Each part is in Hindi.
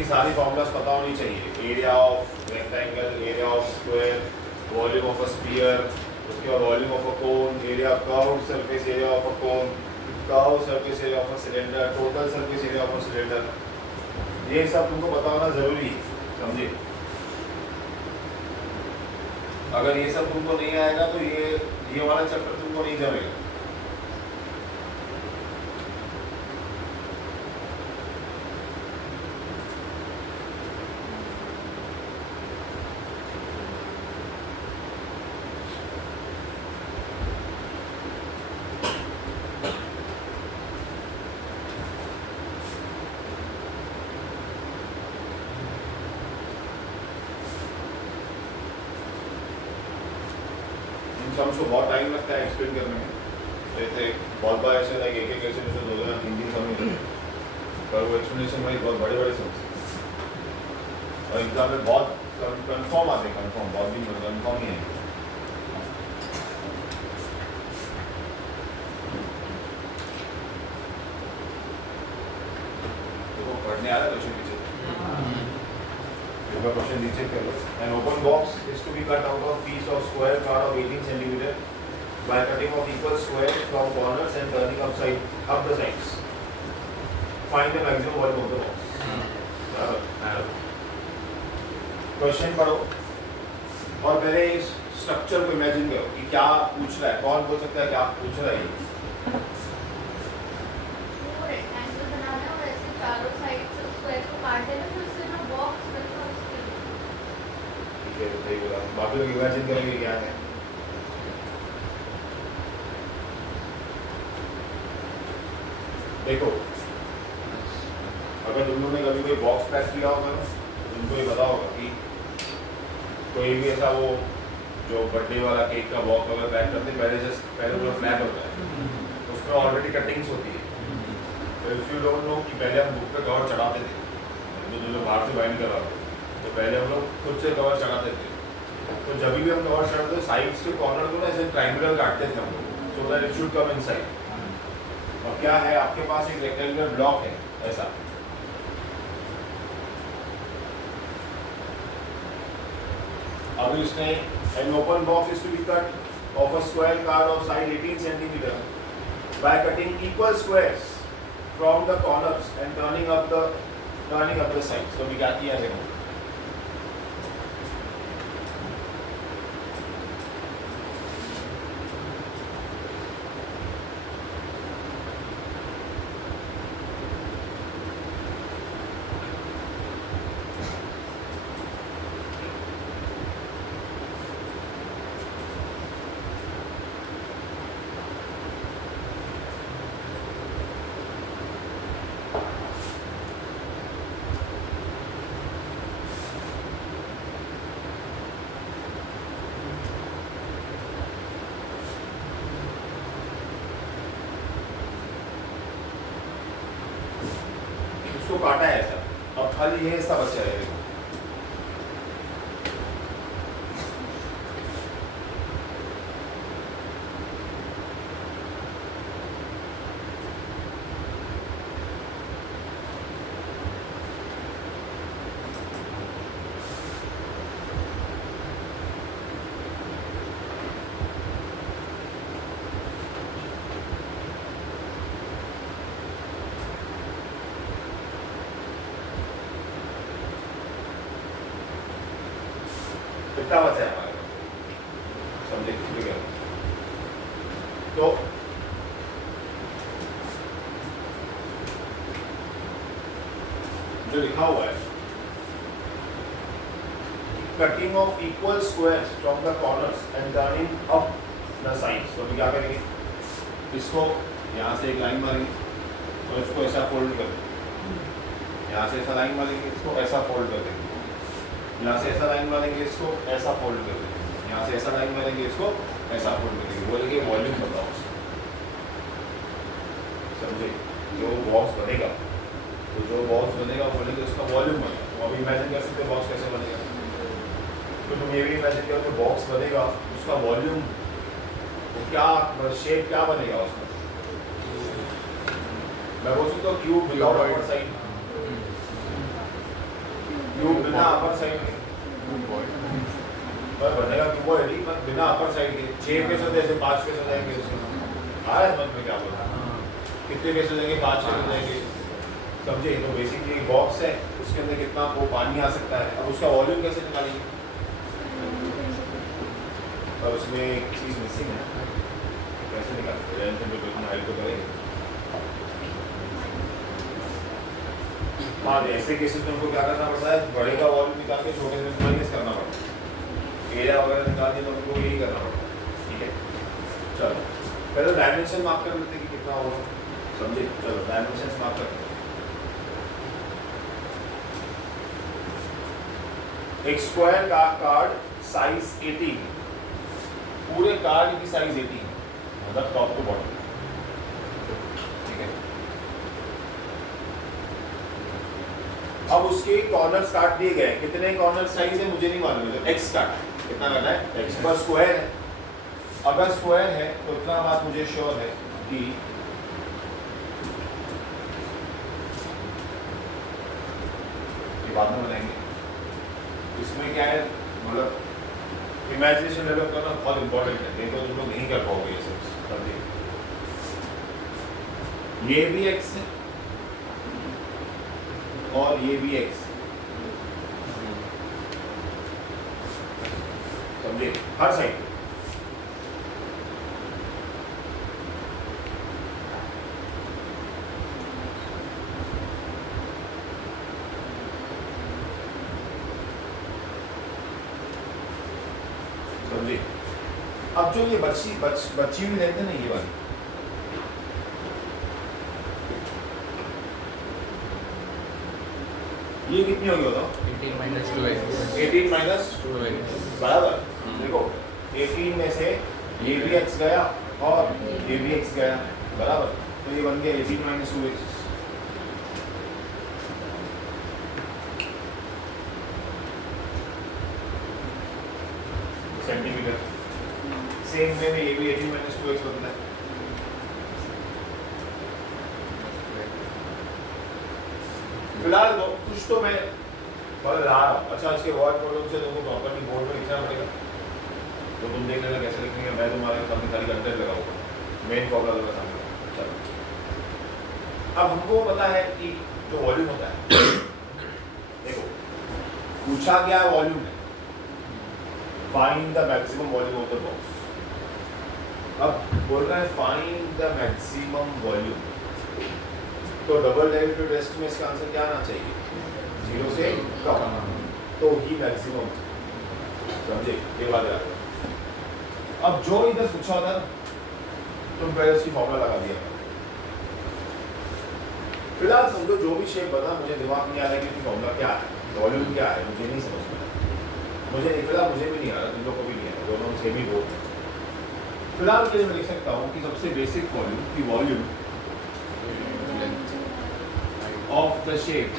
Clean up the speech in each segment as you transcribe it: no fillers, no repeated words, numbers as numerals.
की सारी फॉर्मूलाज पता होनी चाहिए। Area of rectangle, area of square, volume of a sphere, उसके बाद volume of a cone, area curved surface area of a cone, curved surface area of a cylinder, total surface area of a cylinder, ये सब तुमको पता होना जरूरी है, समझे। अगर ये सब तुमको नहीं आएगा तो ये वाला चैप्टर तुमको नहीं जमेगा। हमको बहुत टाइम लगता है एक्सप्लेन करने में, जैसे बहुत बार ऐसे लाइक एक एक ऐसे जैसे 2 या 3 समझ, पर वो एक्सप्लेनेशन भाई बहुत बड़े बड़े समझ और एग्जाम में बहुत कंफर्म आते हैं, कंफर्म बहुत भी कंफर्म ही है। देखो पढ़ने आ रहा है क्वेश्चन पीछे, क्वेश्चन नीचे कर लो। An open box is to be cut out of piece of square card of 18 centimeter by cutting of equal squares from corners and turning up the sides. Find the maximum volume of the box. Question पढ़ो और पहले इस स्ट्रक्चर को इमेजिन करो कि क्या पूछ रहा है, कौन बोल सकता है क्या पूछ रहा है ये। रेक्टेंगल बनाना है और ऐसे चारों साइड से स्क्वायर को काट देना, फिर उससे ना बॉक्स बनता है उसके लिए। ठीक है, सही बोला। बाकी लोग इमेजिन करेंगे क्या है। देखो अगर तुम लोगों ने कभी कोई बॉक्स पैक किया होगा ना, तो तुमको ये पता होगा कि कोई भी ऐसा वो जो बर्थडे वाला केक का बॉक्स अगर पैक करते पहले पूरा फ्लैट होता है, उसमें ऑलरेडी कटिंग्स होती है। तो इफ यू डोंट नो कि पहले हम बुक पे कवर चढ़ाते थे, जो लोग बाहर से बाइंड कर रहा थे, तो पहले हम लोग खुद से कवर चढ़ाते थे। तो जब भी हम कवर चढ़ाते थे साइड्स के कॉर्नर को ना ऐसे ट्रायंगुलर काटते थे हम लोग, so that it should come inside. और क्या है आपके पास एक रेक्टेंगुलर ब्लॉक है ऐसा, अभी इसने an open box is to be cut of a square card of side 18 centimeter by cutting equal squares from the corners and turning up the sides. तो अभी क्या किया है देखो, इसको काटा है ऐसा, अब खाली ये हिस्सा बचा है देखो। कितना बचा है हमारे पास, समझे ठीक है। तो जो लिखा हुआ है cutting of equal squares from the corners and turning up the sides, तो अभी क्या करेंगे, इसको यहाँ से एक लाइन मारेंगे और इसको ऐसा फोल्ड कर देंगे, यहाँ से ऐसा लाइन मारेंगे, इसको ऐसा फोल्ड कर देंगे, यहाँ से ऐसा लाइन मारेंगे, इसको ऐसा फोल्ड कर देंगे, यहाँ से ऐसा लाइन मारेंगे, इसको ऐसा फोल्ड कर देंगे। बोलेंगे वॉल्यूम बताओ उसका, समझे। जो बॉक्स बनेगा बोलेंगे उसका वॉल्यूम बनेगा। तो अभी इमेजिन कर सकते हो बॉक्स कैसे बनेगा, तो तुम ये भी इमेजिन करो जो बॉक्स बनेगा उसका वॉल्यूम, वो क्या शेप क्या बनेगा उसका। मैं बोल सकता हूँ क्यूब विदाउट आउटसाइड, क्यूब बिना अपर साइड के पर बनेगा क्यूबॉइड ही, पर बिना अपर साइड के 6 फेस हो जैसे 5 फेस हो जाएंगे उसमें। आ रहा है समझ में क्या बोल रहा है? कितने फेस हो जाएंगे? 5 फेस हो जाएंगे, समझे? तो बेसिकली बॉक्स है, उसके अंदर कितना वो पानी आ सकता है। अब उसका वॉल्यूम कैसे निकालेंगे? और उसमें एक चीज़ मिसिंग है, कैसे निकालेंगे? रेंज में कितना हाइट तो करेंगे। हाँ, ऐसे केसेस में हमको क्या करना पड़ता है? बड़े का वॉल्यूम निकाल के छोटे में माइनस करना पड़ता है। एरिया वगैरह निकाल के तो हमको यही करना पड़ता है, ठीक है? चलो पहले डायमेंशन मार्क कर लेते हैं कि कितना होगा, समझे? चलो डायमेंशन मार्क करते हैं। एक स्क्वायर का कार्ड साइज 18, पूरे कार्ड की साइज 18, मतलब टॉप टू बॉटम, ठीक है? अब उसके कॉर्नर्स काट दिए गए, कितने कॉर्नर साइज है मुझे नहीं मालूम है, एक्स काट कितना करना है, एक्स पर स्क्वायर है। अगर स्क्वायर है तो इतना बात मुझे श्योर है कि ये बाद में बनाएंगे। इसमें क्या है, मतलब इमेजिनेशन डेवलप करना बहुत इंपॉर्टेंट है, नहीं तो तुम लोग नहीं कर पाओगे ये सब। ये भी एक्स है और ये भी एक्स, समझे? हर साइड समझे? अब जो ये बच्ची हुई रहते ना, ये वाली ये कितनी होगी बताओ? 18 minus 2x 18 माइनस 2x बराबर। देखो 18 में से ये भी x गया और ये भी x गया, बराबर। तो ये बन गया 18 minus 2x। Centimetre. Same way में ये भी 18 माइनस 2x बनता है। फिलहाल तो कुछ तो मैं बता रहा हूँ। अच्छा, इसके वर्ड प्रॉब्लम से तुमको प्रॉपर्ली बोर्ड में लिखना पड़ेगा, तो तुम देख लेना कैसे लिखेंगे। मैं तुम्हारे सामने सारी कंटेंट लगाऊंगा, मेन प्रॉब्लम तुम्हारे सामने। चलो, अब हमको पता है कि जो वॉल्यूम होता है, देखो पूछा क्या वॉल्यूम है, find the maximum volume of the box. अब बोल रहा है फाइंड द मैक्सिमम वॉल्यूम, तो डबल डेरिवेटिव टेस्ट में इसका आंसर क्या आना चाहिए? 0 से कम, तो ही मैक्सिमम, समझे? ये बात याद है। अब जो इधर पूछा था तुम पहले उसकी फॉर्मूला लगा दिया। फिलहाल समझो जो भी शेप बना, मुझे दिमाग नहीं आ रहा है कि फॉर्मूला क्या है, वॉल्यूम क्या है, मुझे नहीं समझ में आया। मुझे नहीं, फिलहाल मुझे भी नहीं आ रहा, तुम लोग को भी नहीं आ रहा, दोनों सेम ही बोल। फिलहाल के लिए मैं लिख सकता हूँ कि सबसे बेसिक वॉल्यूम की वॉल्यूम ऑफ द शेप,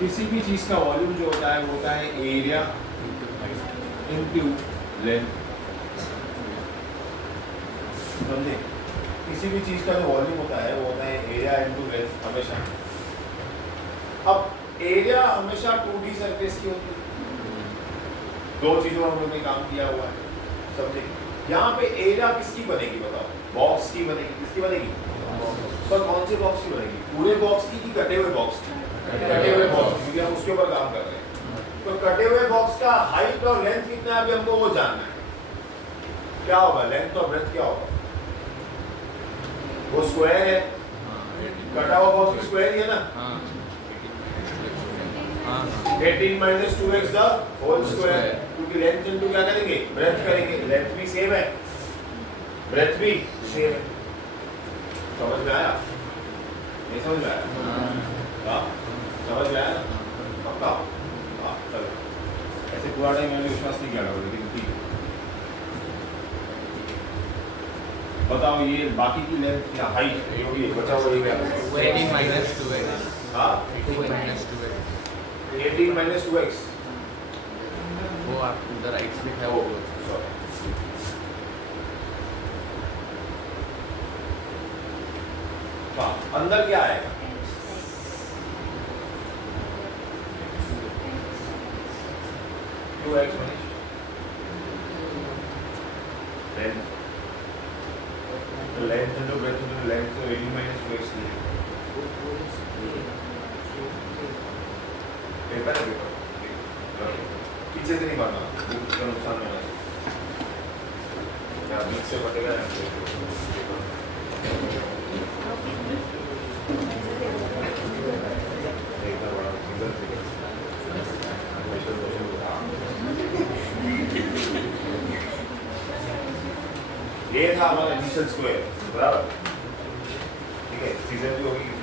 किसी भी चीज का वॉल्यूम जो होता है वो होता है एरिया इनटू लेंथ, समझे? किसी भी चीज का जो वॉल्यूम होता है वो होता है एरिया इनटू लेंथ हमेशा। अब एरिया हमेशा 2D सरफेस की होती है, दो चीजों हम लोग ने काम किया हुआ है, समझे? यहाँ पे एरिया किसकी बनेगी बताओ? बॉक्स की बनेगी। किसकी बनेगी? पर कौन से बॉक्स की बनेगी? पूरे बॉक्स की कि कटे हुए बॉक्स की? कटे हुए बॉक्स, क्योंकि हम उसके ऊपर काम कर रहे हैं। तो कटे हुए बॉक्स का हाइट और लेंथ कितना है अभी हमको वो जानना है। क्या होगा लेंथ और ब्रेथ क्या होगा? वो स्क्वायर है, कटा हुआ बॉक्स भी स्क्वायर ही है ना। 18 minus 2x the whole square, क्योंकि लेंथ इनटू क्या करेंगे? ब्रेथ करेंगे। लेंथ भी सेम है, ब्रेथ भी सेम है। समझ में आया? नहीं समझ में आया? हाँ, समझ में आया ना? पक्का? हाँ, चलो। ऐसे पूरा टाइम मैंने विश्वास नहीं किया था, लेकिन ठीक है। बताओ ये बाकी की लेंथ या हाइट जो भी बचा हुआ ये क्या है? 18 minus 2x हाँ, 18 minus 2x 18 माइनस 2x। वो आप उधर राइट में है वो। सॉरी, हाँ, अंदर क्या आएगा? 2x Manish length into breadth into length तो 18 माइनस 2x पेपर है पेपर पीछे से नहीं मारना उसका नुकसान होना चाहिए बीच से पटेगा ना ये था हमारा इनिशियल स्क्वायर बराबर ठीक है सीजन भी होगी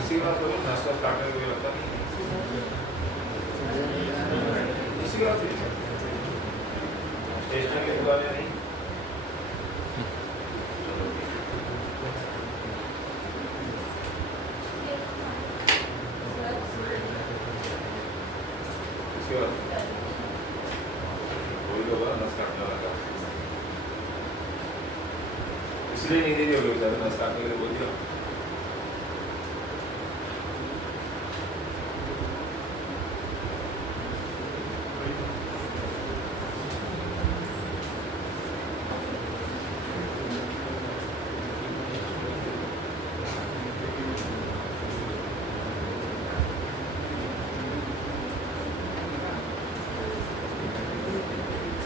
किसी बात होगी नाश्ता काटने को लगता नहीं इसी बात स्टेशनरी की दुकानें नहीं इसके बाद कोई लोग नाश्ता काटने लगा इसलिए नहीं दे रही होगी ज़्यादा नाश्ता काटने के लिए बोल दिया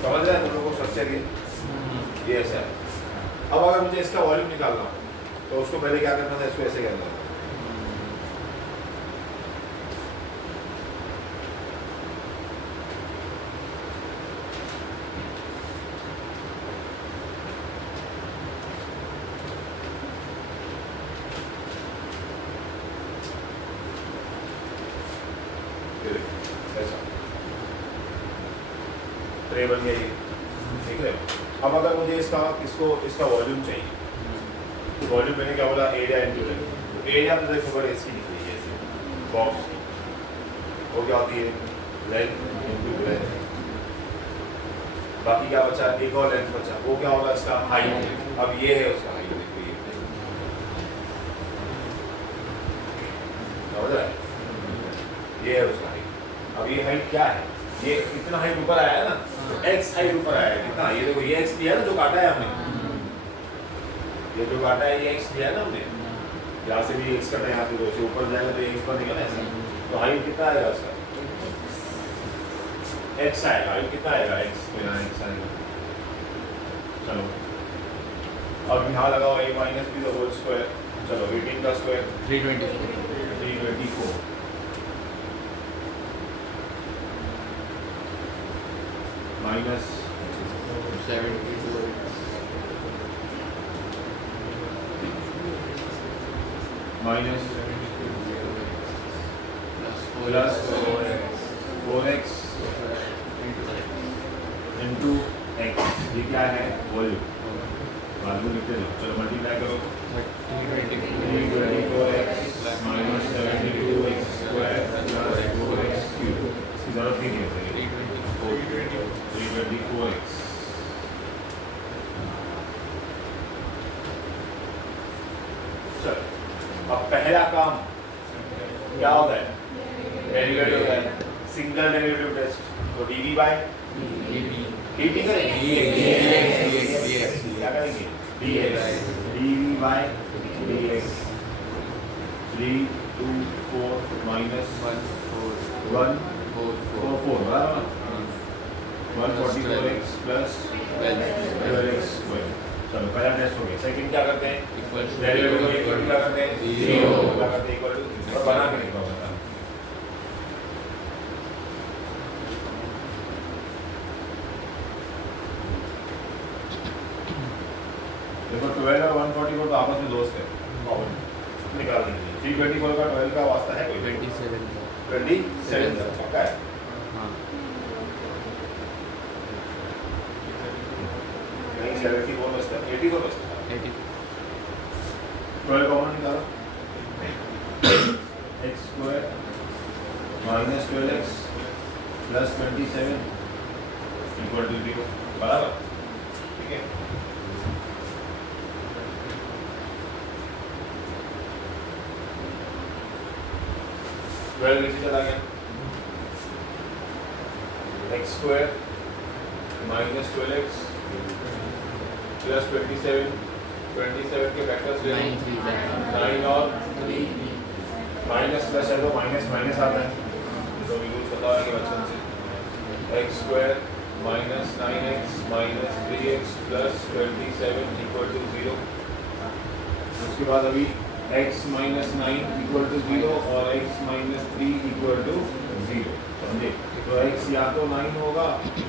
समझ रहे हैं तुम लोगों को स्ट्रक्चर ये ऐसा है अब अगर मुझे इसका वॉल्यूम निकालना हो तो उसको पहले क्या करना था इसको ऐसे करना था ऐसा ट्रे बन गया ये ठीक है अब अगर मुझे इसका वॉल्यूम चाहिए वॉल्यूम मैंने क्या बोला एरिया इनटू लेंथ एरिया तो देखो बड़े इसकी निकली है ऐसे बॉक्स की वो क्या होती है लेंथ इनटू ब्रेथ बाकी क्या बचा एक और लेंथ बचा वो क्या होगा इसका हाइट अब ये है उसका हाइट देखो ये समझ रहा है ये है उसका हाइट अब ये हाइट क्या है ये इतना हाइट ऊपर आया है ना तो x हाइट ऊपर आया है कितना ये देखो ये x लिया ना जो काटा है हमने ये जो काटा है ये x लिया है ना हमने यहाँ से भी x कटा यहाँ से 2 से ऊपर जाएगा तो ये x बनेगा ना ऐसा तो हाइट कितना आएगा उसका x आएगा हाइट कितना आएगा x मेरा x आएगा चलो अब यहाँ लगाओ a minus b the whole square चलो 18 का square 324 minus 74 minus plus 4x into x ये क्या है वॉल्यूम वॉल्यूम लिखते जाओ चलो मल्टीप्लाई करो 324x minus 72x square plus 4x cube इसकी जरूरत नहीं है 324x चलो अब पहला काम क्या होता है डेरिवेटिव होता है सिंगल डेरिवेटिव टेस्ट तो dv बाय dt करेंगे क्या करेंगे dx dv by dx 3 2 4 minus 1 4 बराबर 144x प्लस 12x स्क्वायर चलो पहला टेस्ट हो गया सेकंड क्या करते हैं डेरिवेटिव को इक्वल टू क्या करते हैं 0 क्या करते हैं इक्वल टू और बना के लिखो बता देखो 12 और 144 तो आपस में दोस्त है निकाल दीजिए 324 का 12 का वास्ता है कोई 27 का पक्का है नहीं 70 कौन बचता है 80 कौन बचता है 12 कॉमन निकालो x square minus 12x plus 27 equal to 0 बराबर ठीक है 12 नीचे चला गया x square minus 12x plus 27 के फैक्टर्स ले 9 और माइनस प्लस है तो माइनस माइनस आता है तो यूज पता है कि बचपन से x square minus 9x minus 3x plus 27 equal to 0। उसके बाद अभी x माइनस 9 इक्वल टू 0 और x माइनस 3 इक्वल टू 0, समझे? तो x या तो 9 होगा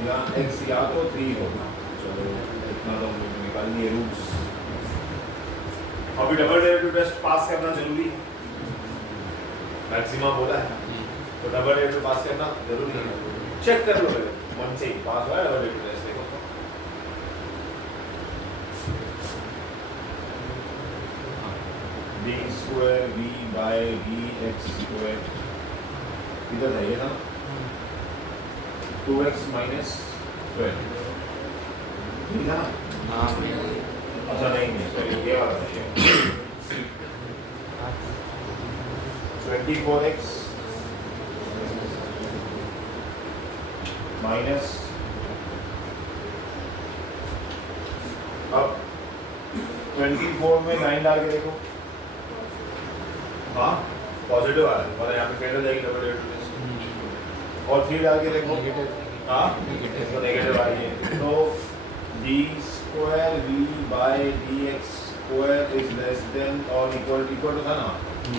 या x या तो 3 होगा। चलो इतना तो निकालनी है रूट्स। अभी डबल डेरिवेटिव टेस्ट पास करना जरूरी है, मैक्सिमम बोला है तो डबल डेरिवेटिव पास करना जरूरी है। चेक कर लो पहले मन से पास हुआ है डबल डेरिवेटिव टेस्ट, देखो d square v by d x square इधर है ये ना 2x माइनस 12 ठीक है ना? हाँ अच्छा नहीं सॉरी ये वाला है 24x माइनस अब 24 में 9 डाल के देखो, हाँ पॉजिटिव आ रहा है मतलब यहाँ पे कैंडल जाएगी डबल डेरिवेटिव और 3 डाल के देखो हाँ तो नेगेटिव आ रही है। तो d square v by d x square is less than और इक्वल टू था ना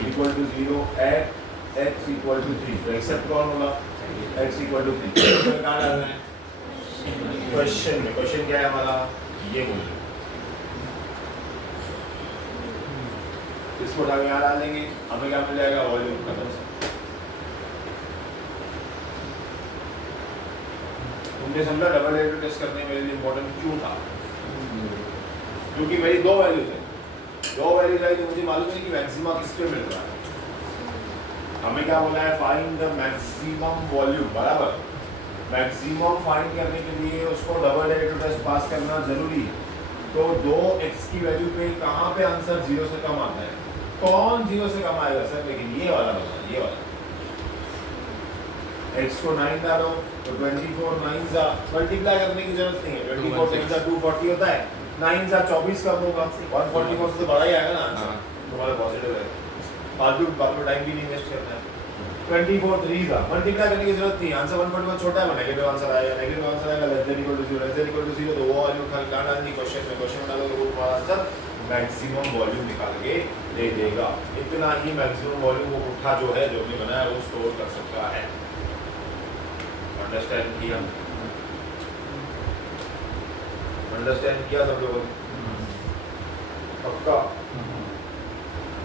equal to 0 at x equal to 3। तो एक्सेप्ट कौन होगा? X equal to 3। तो कहाँ डालना है? क्वेश्चन में। क्वेश्चन क्या है हमारा? ये बोलिए इसको उठा के यहाँ डाल देंगे, हमें क्या मिल जाएगा? वॉल्यूम खत्म से। तुमने समझा डबल डेरिवेटिव टेस्ट करने मेरे लिए इंपॉर्टेंट क्यों था? क्योंकि मेरी दो वैल्यूज है, दो वैल्यूज आई तो मुझे मालूम है कि मैक्सिमा किस पे मिल रहा है। हमें क्या बोला है? फाइंड द मैक्सिमम वॉल्यूम, बराबर। मैक्सिमम फाइंड करने के लिए उसको डबल डेरिवेटिव टेस्ट पास करना जरूरी है। तो 2x की वैल्यू पे कहाँ पे आंसर 0 से कम आता है? कौन 0 से कम आएगा सर? लेकिन ये वाला बता, ये वाला x को 9 डालो तो 24 9 सा मल्टीप्लाई करने की जरूरत नहीं है। 24 9 सा 240 होता है, 9 सा 24 कर दूंगा 144 से बड़ा ही आएगा ना आंसर। तुम्हारा पॉजिटिव है, फालतू में टाइम भी नहीं वेस्ट करना है। 24 3 सा मल्टीप्लाई करने की जरूरत नहीं है, आंसर 141 छोटा है, नेगेटिव आंसर आएगा, नेगेटिव आंसर आएगा less than equal to 0, less than equal to 0 तो वो वैल्यू कहाँ डालनी? क्वेश्चन में। क्वेश्चन में डालोगे वो तुम्हारा आंसर मैक्सिमम वॉल्यूम निकाल के दे देगा। इतना ही मैक्सिमम वॉल्यूम वो पुट्ठा जो है जो भी बनाया वो स्टोर कर सकता है। अंडरस्टैंड किया? अंडरस्टैंड किया सब लोगों ने? पक्का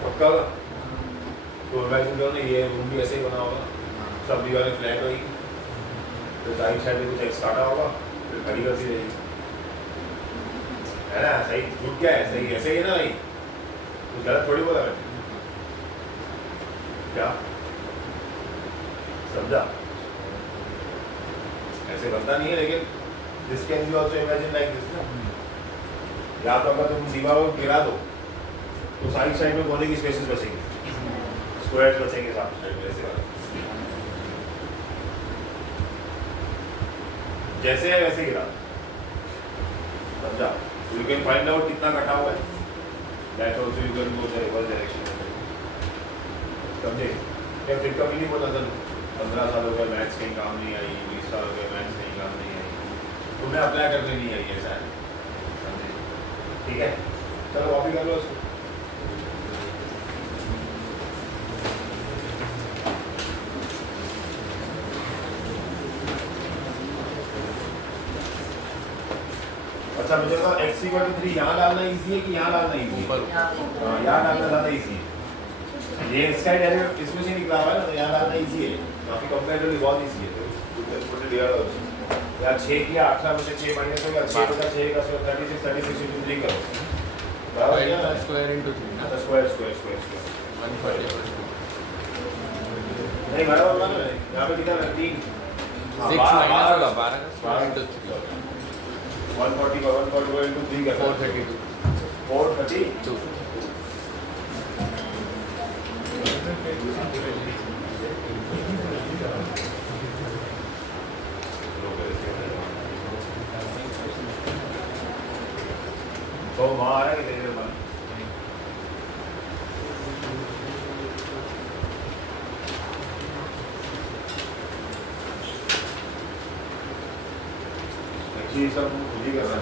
पक्का। तो इमेजिन करो ना ये रूम भी ऐसे ही बना होगा, सब दीवारें फ्लैट रहेगी, तो साइड साइड में कुछ एक्स काटा होगा, फिर खड़ी करती रहेगी, है ना? सही झूठ क्या है? सही ऐसे ही है ना भाई, कुछ गलत थोड़ी बोला मैंने, क्या समझा? ऐसे बनता नहीं है, लेकिन this can be also imagine like this ना। या तो अगर तुम दीवारों को गिरा दो तो साइड साइड में कोने की स्पेसेस बचेंगे, स्क्वायर बचेंगे साथ साइड में, ऐसे वाला जैसे है वैसे गिरा, समझा? यू कैन फाइंड आउट कितना कटा हुआ है, that also you can go the reverse direction, समझे? क्या फिर कभी नहीं बोला था 15 साल हो गए मैथ्स कहीं काम नहीं आई, 20 साल हो गए मैथ्स कहीं काम नहीं आई, तुम्हें अप्लाई करने नहीं आई, ऐसा है, समझे? ठीक है, चलो कॉपी कर लो उसको। अच्छा मुझे बताओ x = 3 यहाँ डालना इजी है कि यहाँ डालना इजी है? हाँ यहाँ डालना ज़्यादा इजी है, ये इसका डेरिवेटिव इसमें से निकला हुआ है ना, तो यहाँ डालना इजी है, काफ़ी कंपैरेटिवली बहुत इजी है। तो या 6 किया 18 में से 6 माइनस हो गया, 6 बटा 6 का 36 36 इंटू 3 करो, बराबर क्या है? स्क्वायर इनटू 3 ना, स्क्वायर स्क्वायर स्क्वायर स्क्वायर 140 नहीं बराबर मानो है, यहाँ पे कितना है? 3 6 माइनस होगा 12 का स्क्वायर इनटू 3 140 का 140 इंटू 3 का 432 लोग तो वहाँ आ रहा है कि तेरे मन एक्चुअली सब खुद ही कर रहा है